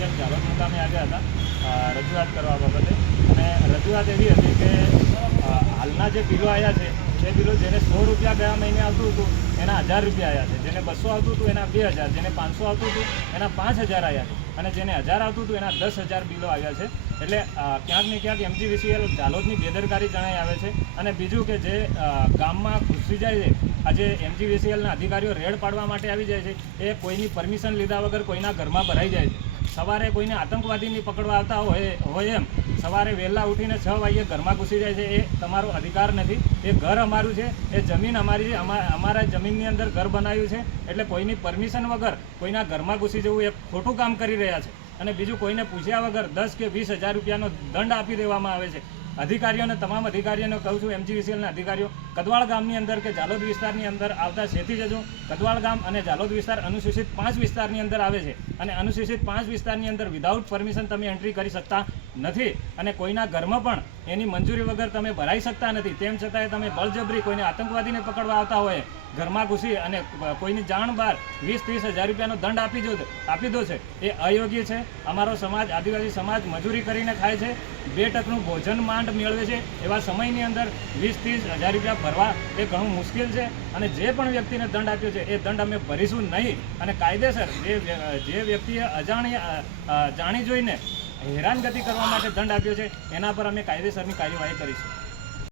MGVCL Jhalod મુકામે આવ્યા હતા રજૂઆત કરવા બાબતે. અને રજૂઆત એવી હતી કે હાલના જે બિલો આવ્યા છે, એ બિલો જેને સો રૂપિયા ગયા મહિને આવતું હતું, એના હજાર રૂપિયા આવ્યા છે. જેને બસો આવતું હતું, એના બે હજાર. જેને પાંચસો આવતું હતું, એના પાંચ હજાર આવ્યા છે. અને જેને હજાર આવતું હતું, એના દસ હજાર બિલો આવ્યા છે. એટલે ક્યાંક ને ક્યાંક એમજીવીસીએલ ઝાલોદની બેદરકારી જણાઈ આવે છે. અને બીજું કે જે ગામમાં ઘૂસી જાય છે, આજે એમજીવીસીએલના અધિકારીઓ રેડ પાડવા માટે આવી જાય છે. એ કોઈની પરમિશન લીધા વગર કોઈના ઘરમાં ભરાઈ જાય છે. સવારે કોઈને આતંકવાદીની પકડવા આવતા હોય હોય એમ, સવારે વહેલા ઉઠીને છ વાગ્યે ઘરમાં ઘૂસી જાય છે, એ તમારો અધિકાર નથી. એ ઘર અમારું છે, એ જમીન અમારી છે અમારા જમીનની અંદર ઘર બનાવ્યું છે, એટલે કોઈની પરમિશન વગર કોઈના ઘરમાં ઘૂસી જવું એ ખોટું કામ કરી રહ્યા છે. અને બીજું કોઈને પૂછ્યા વગર દસ કે વીસ હજાર રૂપિયાનો દંડ આપી દેવામાં આવે છે. અધિકારીઓને તમામ અધિકારીઓને કહું છું એમજીવીસીએલના અધિકારીઓ, કદવાળ ગામની અંદર કે ઝાલોદ વિસ્તારની અંદર આવતા શેથી જજો કદવાળ ગામ અને જાલોદ વિસ્તાર અનુસૂચિત પાંચ વિસ્તારની અંદર આવે છે અને અનુસૂચિત પાંચ વિસ્તારની અંદર વિધાઉટ પરમિશન તમે એન્ટ્રી કરી શકતા નથી અને કોઈના ઘરમાં પણ એની મંજૂરી વગર તમે ભરાઈ શકતા નથી. તેમ છતાંય તમે બળજબરી કોઈને આતંકવાદીને પકડવા આવતા હોય, ઘરમાં ઘૂસી અને કોઈની જાણ બહાર વીસ, ત્રીસ હજાર રૂપિયાનો દંડ આપી દો આપી દો છે, એ અયોગ્ય છે. અમારો સમાજ, આદિવાસી સમાજ મજૂરી કરીને ખાય છે. બે ટકનું ભોજન માંડ મેળવે છે, એવા સમયની અંદર વીસ ત્રીસ હજાર રૂપિયા ભરવા એ ઘણું મુશ્કેલ છે. અને જે પણ વ્યક્તિને દંડ આપ્યો છે, એ દંડ અમે ભરીશું નહીં. અને કાયદેસર જે જે વ્યક્તિએ અજાણી જાણી જોઈને હેરાનગતિ કરવા માટે દંડ આપ્યો છે, એના પર અમે કાયદેસરની કાર્યવાહી કરીશું.